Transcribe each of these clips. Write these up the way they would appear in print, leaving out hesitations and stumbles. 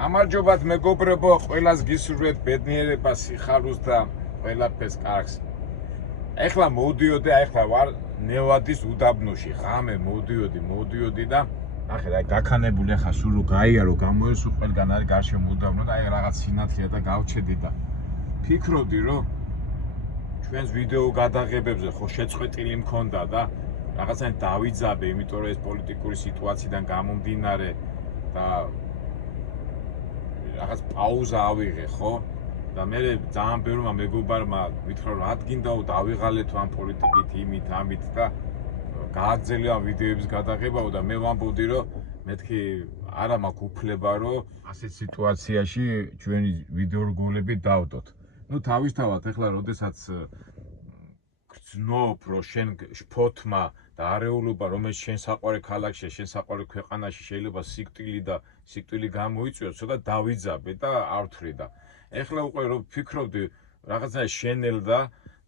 გამარჯობათ მეგობრებო, ყველას გისურვებთ ბედნიერებას, სიხარულს და ყველაფერს კარგს. ეხლა მოდიოდი, ეხლა ვარ ნევადის უდაბნოში, ღამე მოდიოდი და ნახე, აი გაქანებული ახლა სულ რო გაიარო, გამოესო ყველგან არის გარშემო უდაბნო და აი რაღაც სინათლეა და გავჩედი და ფიქრობდი, რომ ჩვენს ვიდეო გადაღებებზე ხო შეწყვეტილი მქონდა და რაღაცა დავიძაბე, იმიტომ რომ ეს პოლიტიკური სიტუაციიდან გამომდინარე და რაღაც პაუზა ავიღე, ხო? და მე ძალიან ბევრმა მეგობარმა ვითხრა რომ ადგინდაო დავიღალეთ ამ პოლიტიკით, იმით, ამით და გააგრძელე ამ ვიდეოების გადაღებაო და მე ვამბობდი რომ მეთქი არა მაქვს უფლება რომ ასეთ სიტუაციაში ჩვენი ვიდეო რგოლები დავდოთ. ნუ თავისთავად ეხლა როდესაც გრძნობ რომ შენ შფოთმა და არეულობა რომელიც შენ საყვარელ ქალაქში, შენ საყვარელ ქვეყანაში შეიძლება სიკვდილი გამოიწვიოს, ცოტა დავიძაბე და ავთვლი და ეხლა უკვე რომ ფიქრობდი რაღაცა შენელდა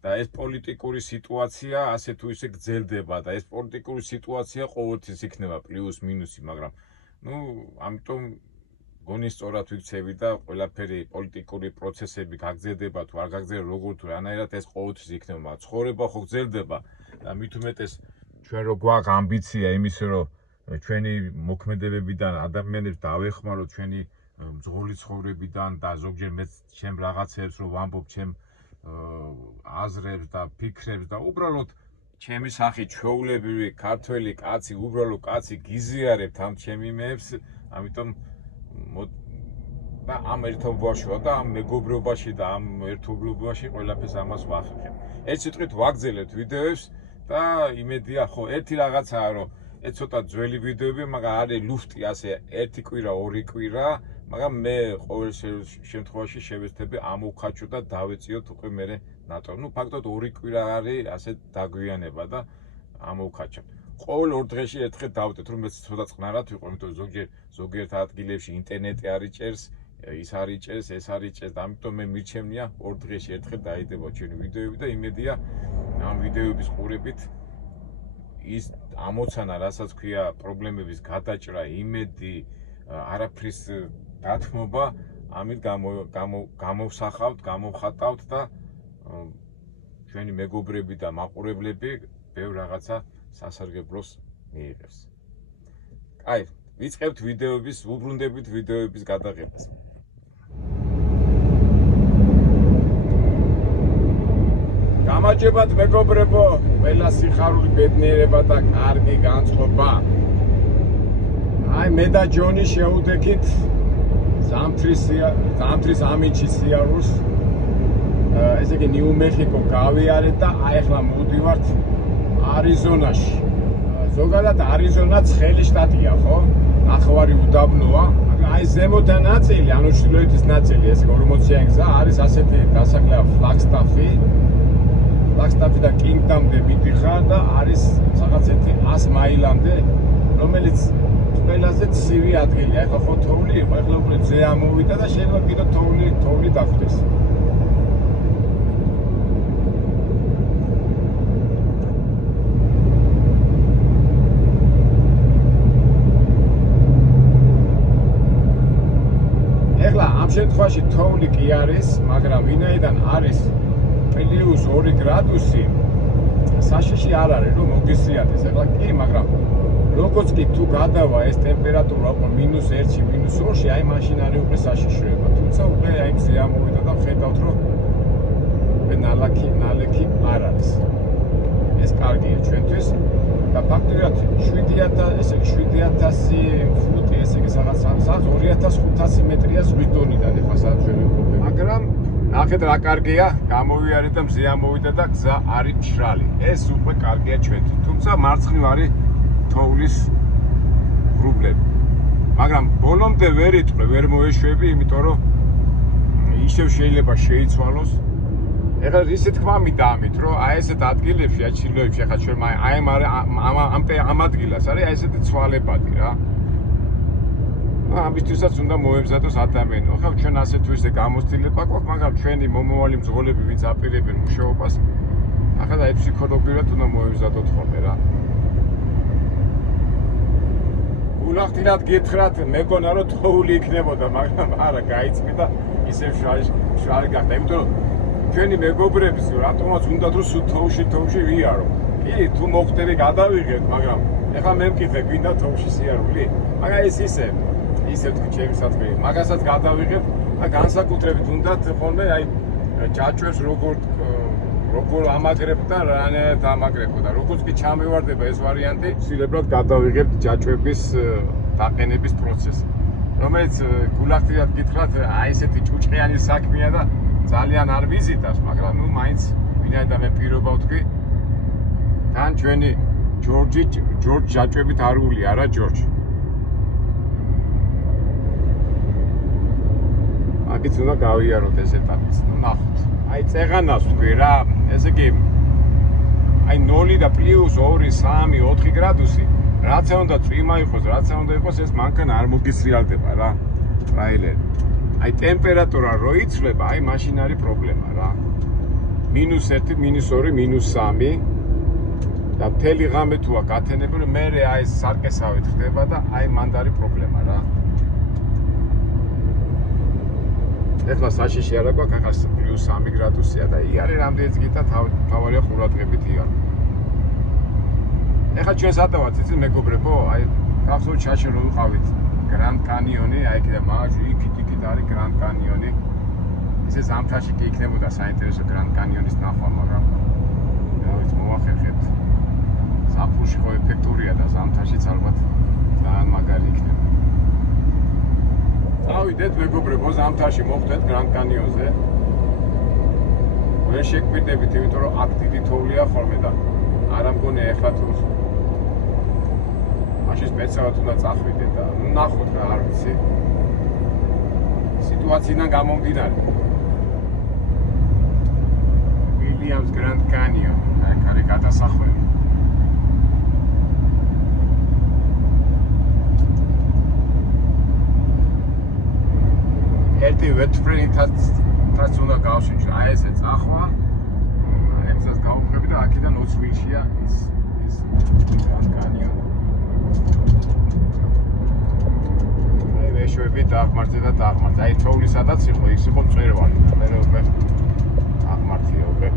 და ეს პოლიტიკური სიტუაცია ასე თუ ისე გრძელდება და ეს პოლიტიკური სიტუაცია ყოველთვის იქნება პლუს მინუსი, მაგრამ ნუ ამიტომ გონი სწორად ვიქცევი და ყველაფერი პოლიტიკური პროცესები გაგრძელდება თუ არ გაგრძელდება როგორ თუ რანაირად ეს ყოველთვის იქნება, მაგრამ ცხოვრება ხო გრძელდება და მით უმეტეს ჩვენ რო გვაქვს ამბიცია იმისა რომ ჩვენი მოქმედებებიდან ადამიანებს დავეხმაროთ ჩვენი მძღოლი ცხოვრებიდან და ზოგჯერ მეც ჩემ რაღაცებს რომ ვამბობ ჩემ აზრებს და ფიქრებს და უბრალოდ ჩემი სახით ჩვეულებრივი ქართველი კაცი, უბრალო კაცი გიზიარებთ ამ ჩემი მეებს, ამიტომ და ამ ერთობაშია და ამ მეგობრობაში და ამ ერთობლობაში ყველაფერს ამას ვახერხებ. ერთ სიტყვით ვაგრძელებთ ვიდეოებს და იმედია ხო ერთი რაღაცაა რომ ეს ცოტა ძველი ვიდეოები, მაგრამ არის ლუფტი ასე ერთი კვირა, ორი კვირა, მაგრამ მე ყოველ შემთხვევაში შევეცდები ამოვხაჩო და დავეწიოთ უკვე მე ნატო. ნუ ფაქტობრივად ორი კვირა არის ასე დაგვიანება და ამოვხაჩებთ. ყოველ ორ დღეში ერთხელ დავდეთ, რომ მეც ცოტა წყნარად ვიყო, იმიტომ რომ ზოგიერთ ადგილებში ინტერნეტი არ იჭერს, ის არ იჭერს, ეს არ იჭერს და ამიტომ მე მირჩევნია ორ დღეში ერთხელ დაიდება ჩვენი ვიდეოები და იმედია ამ ვიდეოების ყურებით ის ამოცანა, რასაც ქვია პრობლემების გადაჭრა, იმედი, არაფრის დათმობა, ამით გამოვსახავთ, გამოვხატავთ და ჩვენი მეგობრები და მაყურებლები ბევრ რაღაცა სასარგებლოს მიიღებს. აი, ვიწყებთ ვიდეოების, ვუბრუნდებით ვიდეოების გადაღებას. გამარჯობათ მეგობრებო, ყველა სიხარული, ბედნიერება და კარგი განწყობა. აი მე და ჯონი შევუდექით ზამთრის ამინჩის სიარულს. ესე იგი ნიუ-მექსიკო გავიარეთ და აი ახლა მოვდივართ არიზონაში. ზოგადად არიზონა ცხელი შტატია, ხო? ნახევარი უდაბნოა, მაგრამ აი ზემოთა ნაწილი, ანუ ჩრდილოეთის ნაწილი, ეს 40-იანი გზა არის ასეთი დასაკლება ფლაგსტაფი და კინგდამდე მიდიხარ და არის რაღაც 100 მაილამდე, რომელიც ყველაზე ცივი ადგილია. ეხლა ხო თოვლი იყო, ეხლა უკვე ძე ამოვიდა და შეიძლება კიდევ თოვლი დახვდეს. ეხლა ამ შემთხვევაში თოვლი კი არის, მაგრამ ვინაიდან არის პლუს 2 გრადუსი, საშიში არ არის რომ მოგისრიადეს. ეხლა კი, მაგრამ როგორც კი თუ გადავა ეს ტემპერატურა უკვე -1, -2-ში, აი მაშინ არის უკვე საშიშროება. თუმცა უკვე აი მზე ამოვიდა და ხედავთ რომ ნალექი არ არის. ეს კარგია ჩვენთვის და ფაქტობრივად 7000 ფუტი, ესე იგი რაღაც 2500 მეტრია ზღვის დონიდან ეხლა სადაც ჩვენ ვიმყოფებით. მაგრამ ნახეთ რა კარგია, გამოვიარეთ და მზე ამოვიდა და გზა არის მშრალი. ეს უკვე კარგია ჩვენთვის. თუმცა მარცხნივ არის თოვლის ბრუბლები. მაგრამ ბოლომდე ვერ მოეშვები, იმიტომ რომ ისევ შეიძლება შეიცვალოს. ეხლა ისე თქვა მინდა ამით, რომ აი ესეთ ადგილებში, აი ჩრდილოეთში, ეხლა ჩვენ აი ამ ადგილას არის აი ესეთი ცვალებადი რა. ამისთვისაც უნდა მოემზადოს ადამიანი. ხო, ჩვენ ასე თუ ისე გამოცდილება გვაქვს, მაგრამ ჩვენი მომავალი მძღოლები, ვინც აპირებენ მუშაობას, ახლა აი ფსიქოლოგიურად უნდა მოემზადოთ ხოლმე რა. გულახდილად გითხრათ, მეგონა რომ თოვლი იქნებოდა, მაგრამ არა, გაიწმიდა ისევ შარი გახდა. იმიტომ რომ ჩვენი მეგობრებს რატომაც უნდათ რომ სულ თოვში ვიარო. კი, თუ მოხდები გადავიღეთ, მაგრამ ეხლა მე მკითხე, გვინდა თოვში სიარული? მაგრამ ეს ისე თქვი ჩემი საქმე. მაგასაც გადავიღებ და განსაკუთრებით უნდათ ხოლმე აი ჯაჭვებს როგორ ამაგრებ და რანაირად ამაგრებო და როგორც კი ჩამევარდება ეს ვარიანტი, ცდილობთ გადავიღებთ ჯაჭვების დაყენების პროცესი. რომელიც გულახდილად გითხრათ, აი ესეთი ჭუჭყიანი საქმეა და ძალიან არ მიზიდავს, მაგრამ ნუ მაინც ვინაიდან მე პირობა ვთქვი, თან ჩვენი ჯორჯი ჯაჭვებით არ გული, არა ჯორჯი. მაგით უნდა გავიაროთ ეს ეტაპიც, ნუ ნახოთ. აი წეღანას ვთქვი რა, ესე იგი აი 0 და პლუს 2, 3, 4 გრადუსი, რაც უნდა წვიმა იყოს, რაც უნდა იყოს, ეს მანქანა არ მოგისრიალდება რა. ტრაილერი. აი ტემპერატურა რო იცვლება, აი მაშინ არის პრობლემა რა. -1, -2, -3 და მთელი ღამე თუა გათენებული, მე აი სარკესავით ხდება და აი მანდ არის პრობლემა რა. ეხლა საშიში არა გვაქვს, ახლა +3 გრადუსია და იარე რამდენიც გიტა თავარია ყურადღებით იარო. ეხლა ჩვენ სადავართ, იცით მეგობრებო, აი გახსოვთ შაში რომ ვიყავით გრანდ კანიონი, აი კიდე მაგაში იქით არის გრანდ კანიონი. ისე ზამთარში კი იქნებოდა საინტერესო გრანდ კანიონის ნახვა, მაგრამ რა ვიცი, მოვახერხეთ. ზაფხულში ხო ეფექტურია და ზამთარშიც ალბათ ძალიან მაგარი იქნება. წავიდეთ მეგობრებო, ზამთარში მოხვდეთ გრანდ კანიონზე. ვერ შეგვიდებით, იმიტომ რომ აქ დიდი თოვლია ხოლმე და არ ამგონია ეხლა თუ მაშინ სპეციალურად უნდა წახვიდეთ და ნახოთ რა, არ ვიცი. სიტუაციიდან გამომდინარე. ვილიამს გრანდ კანიონ, აი კარი გადასახვევი. ერთი ვეთფრენითაც უნდა გავშიჩო, აი ესე წახვა. ემსაც გავუხები და აქედან 20 ვილშია ის გრანდ კანიონი. აი ვეშვები დაღმართზე და დაღმართზე. აი თოვლისადაც იყო, ის იყო მწვერვალი. მე უკვე დაღმართია უკვე.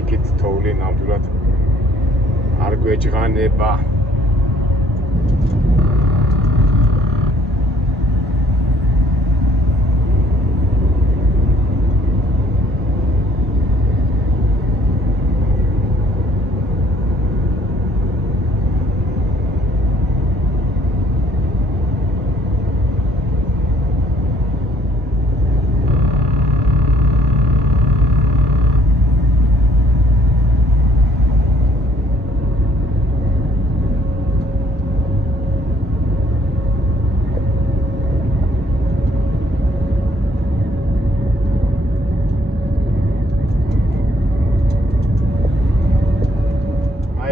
იქით თოვლი ნამდვილად არ გვეჭღანება.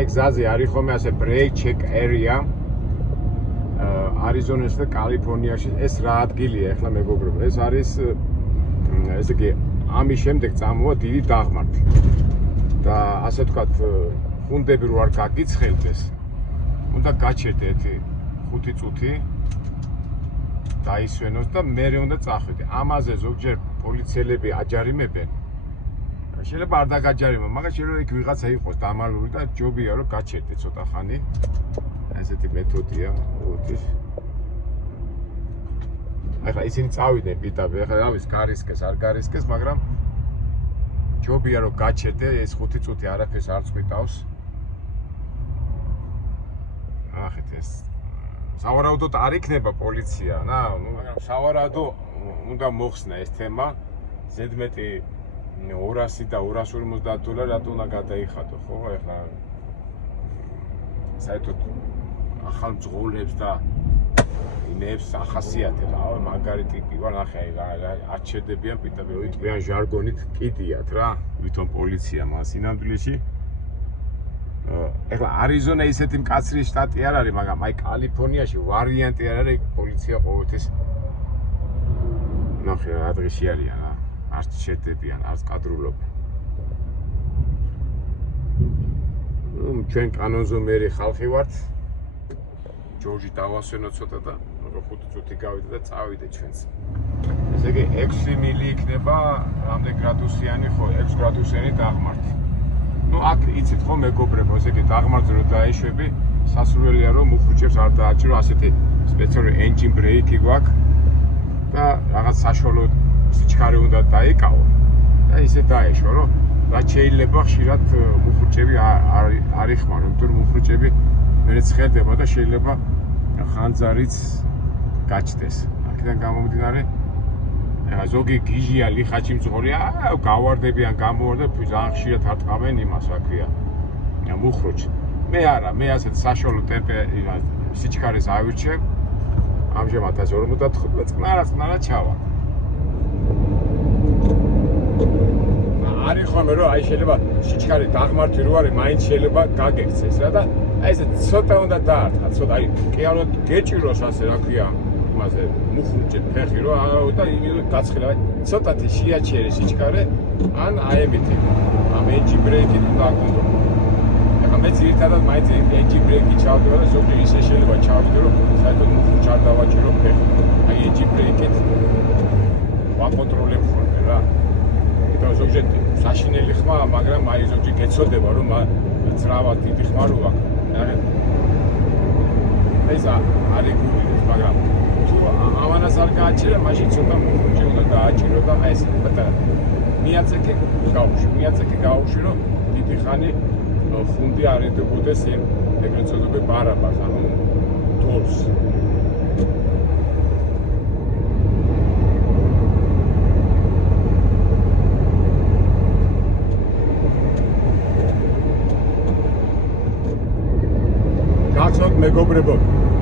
გზაზე არის ხოლმე ასე break check area არიზონაში და კალიფორნიაში. ეს რა ადგილია ახლა მეგობრებო? ეს არის ესე იგი ამის შემდეგ წამოვა დიდი დაღმართი. და ასე ვთქვათ, ხუნდები რო არ გაგიცხელდეს, უნდა გაჩერდეთ 5 წუთი დაისვენოს და მერე უნდა წახვიდე. ამაზე ზოგჯერ პოლიციელები აჯარიმებენ. შეიძლება არ დაგაჯარიმო, მაგრამ შეიძლება იქ ვიღაცა იყოს დამალული და ჯობია რომ გაჩერდე ცოტა ხანი. ესეთი მეთოდია უთის. ახლა ისინი წავიდნენ პიტაბი, ახლა რა ვიცი, გარისკეს, არ გარისკეს, მაგრამ ჯობია რომ გაჩერდე, ეს 5 წუთი არაფერს არ წვიტავს. ახეთ ეს სავარაუდოდ არ იქნება პოლიცია, მაგრამ სავარაუდო უნდა მოხსნა ეს თემა. ზედმეტი 200 და 250 დოლარი რატო უნდა გადაიხადო, ხო? ახლა საერთოდ ახალ მძღოლებს და იმებს ახასიათებ, მაგარი ტიპი ვარ, ნახე, აჩერდებიან პიტაბი, თქვენ ჟარგონით კიდიათ რა, ვითომ პოლიცია მას სინამდვილეში. ახლა არიზონა ისეთი მკაცრი შტატი არ არის, მაგრამ აი კალიფორნიაში ვარიანტი არ არის, პოლიცია ყოველთვის ნახე რა დღეში არიან რა. არც შედებიან, არც კადრულობენ. ჩვენ კანონზომიერი ხალხი ვართ. ჯორჯი დავასვენო ცოტა და 5 წუთი გავიდა და წავიდე ჩვენც. ესე იგი 6 მილი იქნება რამდენი გრადუსიანი ხო 6 გრადუსიანი დაღმართი. ნუ აქ იცით ხო მეგობრებო, ესე იგი დაღმართზე რო დაეშვები, სასურველია რომ მუხრუჭებს არ დააჭირო, ასეთი სპეციალური engine brake გვაქვს და რაღაც საშუალო სიჩქარე უნდა დაეკავო და ისე დაეშვა, რომ რაც შეიძლება ხშირად მუხრუჭები არ იხმარო, იმიტომ რომ მუხრუჭები მერე ცხელდება და შეიძლება ხანძარიც გაჩნდეს. აქედან გამომდინარე, ზოგი გიჟია, ლიხაჩი მძღოლია, გავარდებიან, გამოვარდა, ძალიან ხშირად არ ტყავენ იმას, რა ქვია, მუხრუჭს. მე არა, მე ასეთ საშუალო სიჩქარეს ავირჩევ. ამჟამად 155 წყნარად ჩავა. არის ხოლმე რომ აი შეიძლება სიჩქარე დაღმართი რო არის, მაინც შეიძლება გაგექცეს რა და აი ესე ცოტა უნდა დაარტყა, ცოტა აი კი არ უნდა გეჭიროს ასე რა ქვია, იმაზე მუხრუჭე ფეხი რო და გაცხელა, ცოტათი შეაჩერე სიჩქარე, ან აი ემეთი ამ engine brake-ით უნდა აკონტროლო. ახლა მე ძირითადად მაინც engine brake-ი ჩავდივარ და ზოგჯერ ისე შეიძლება ჩავდივრო, რომ საერთოდ მუხრუჭს არ დავაჭირო ფეხი. აი engine brake-ით ვაკონტროლებ ხოლმე რა. და ზოგჯერ საშინელი ხმა, მაგრამ აი ზოგჯერ გეცოდება რომ ძრავა დიდი ხმა რო აქვს. ეს არის გულით, მაგრამ თუ ამანას არ გააჩერე, მაშინ ცოტა მუხრუჭი უნდა დააჭირო და აი ეს პატარა მიაწეკე გაუშვი, რომ დიდი ხანი ხუნდი არ ედობოდეს იმ ეგრეთ წოდებულ ბარაბას, ანუ თორს. მეგობრებო,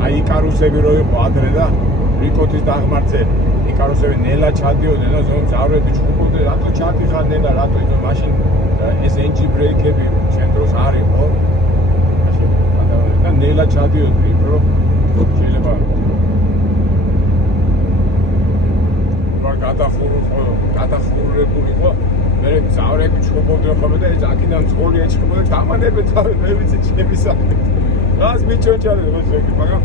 აი იკარუსები რო იყო ადრე და რიკოთის დაღმართზე იკარუსები ნელა ჩადიოდნენ და ზოგ ძავრები ჩხუბობდნენ, რატო ჩადიხარ ნელა, რატო იცი მაშინ ეს engine brake-ები ჩვენ დროს არ იყო. მაშინ და ნელა ჩადიოდნენ, იმიტომ რომ შეიძლება გადახურულებულიყო, მე ძავრები ჩხუბობდნენ ხოლმე და ეს აქედან ძღოლი ეჭხებოდა დამანებეთ მე ვიცი ჩემი საქმე. რას მიჩოჭარებ ზოგი, მაგრამ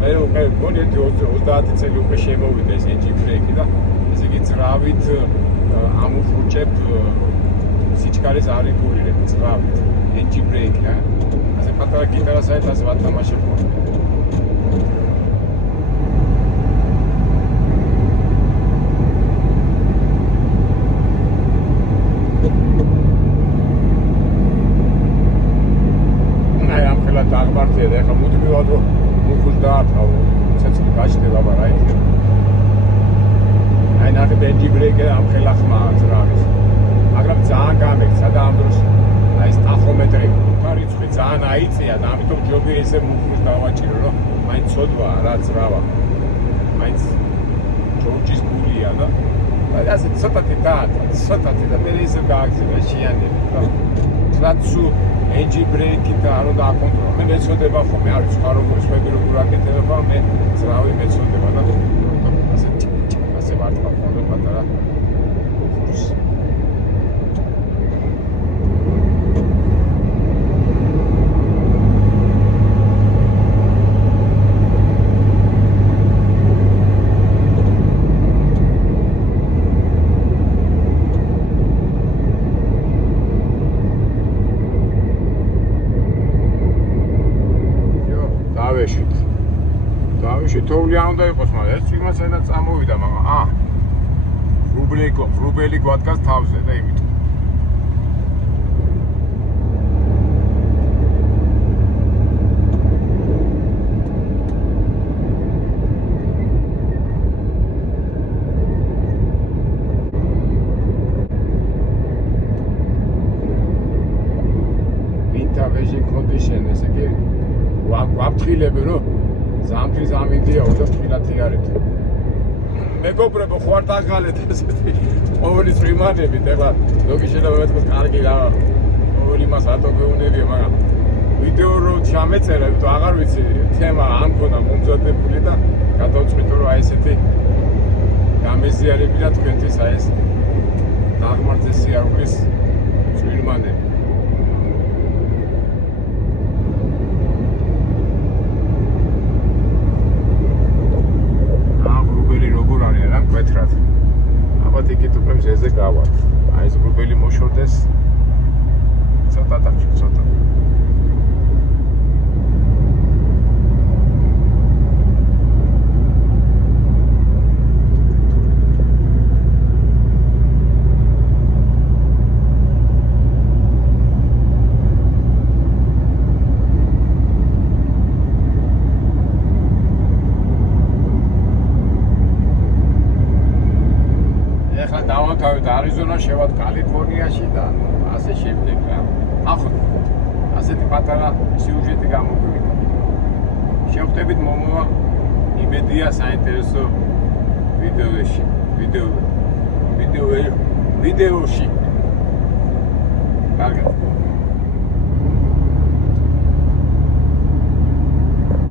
მე უკვე მგონი 30 წელი უკვე შემოვიდა ეს engine brake და ესე იგი ძრავით ამუხრუჭებ სიჩქარეს არ იგულირებ ძრავით engine brake რა. ასე პატარა გიტარასაით ასე ვათამაშებ ხოლმე. დაღმართია და ახლა მუდმივად რომ მუხრუჭს დაარტყავ, ცეცხლი გაჩნდება, მაგრამ აი ეს აი ნახეთ engine brake ამ ხელა ხმაა ძრავის. მაგრამ ძალიან გამექცა და ამ დროს აი ეს ტახომეტრი რიცხვი ძალიან აიწია და ამიტომ ჯობია ესე მუხრუჭს დავაჭირო, რომ მაინც ცოდვა რა ძრავა. მაინც ჯორჯის გულია და ასე ცოტათი და მე ისე გააგზავნა შეანები და თლაცუ engine brake-ით არ უნდა აკონტროლო. მე მეცოდება ხოლმე, არის სხვა როგორ სხვები როგორ აკეთებება, მე ძრავი მეცოდება და ასე ვარტყავ ხოლმე პატარა მუხრუჭს. თოვლი არ უნდა იყოს, მაგრამ ეს წვიმას ენა წამოვიდა, მაგრამ რუბელი გვადგას თავზე და იმით. Intervention condition, ესე იგი ვაფრთხილები რომ ზამთრის ამინდიაო და თბილათი არით. მეგობრებო, ხო არ დაღალეთ ესეთი ყოველი წვიმანებით, ეხლა ზოგი შეიძლება მეთქოს კარგი რა, ყოველი მას რატო გეუნებია, მაგრამ ვიდეო რო ჩამეწერა, თუ აღარ ვიცი, თემა ამ ქონა მომზადებული და გადავწყვიტე რომ აი ესეთი გამეზიარებინა თქვენთვის აი ეს დაღმართზე სიარულის წვიმანები. ზღვრბელი მოშორდეს ცოტა დაგჭირ ცოტა დავათავეთ არიზონა შევად კალიფორნიაში და ასე შემდეგ რა. ახლა ასეთი პატარა სიუჟეტი გამოგვივიდა. შევხვდებით მომავა იმედია საინტერესო ვიდეოში. კარგად.